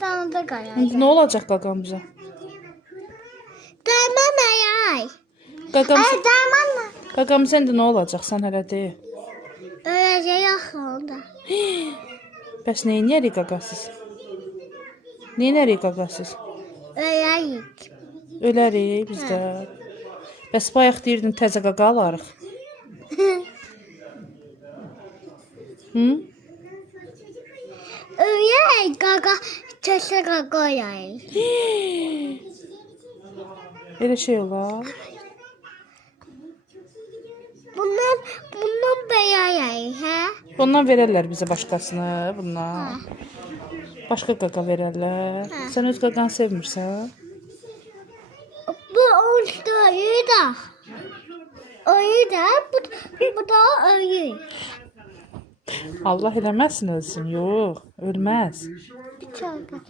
tane de kayar. İndi nə olacaq qaqamıza? Dərman ayay. Qaqam, Dərmanla. qaqamıza indi nə olacaq? Sən hələ de. Öləcək axırda. Bəs nə edərik qaqasız? Nə edərik qaqasız? Öləyik. Ölərik biz də. Bəs bayaq deyirdin təzə qaqa alarıq. Hı? Ölək qaqa. Təsə qaqa ayay. Elə şey olar. Bundan bəyayay, hə? Ondan verərlər bizə başqasını, bundan. Başqa qaqa verərlər. Hə. Sən öz qaqanı sevmirsən? Bu onda ayı da. Ayı da, bu da ayı. Allah eləməsin ölsün. Yox, ölməz. Bir çarpı.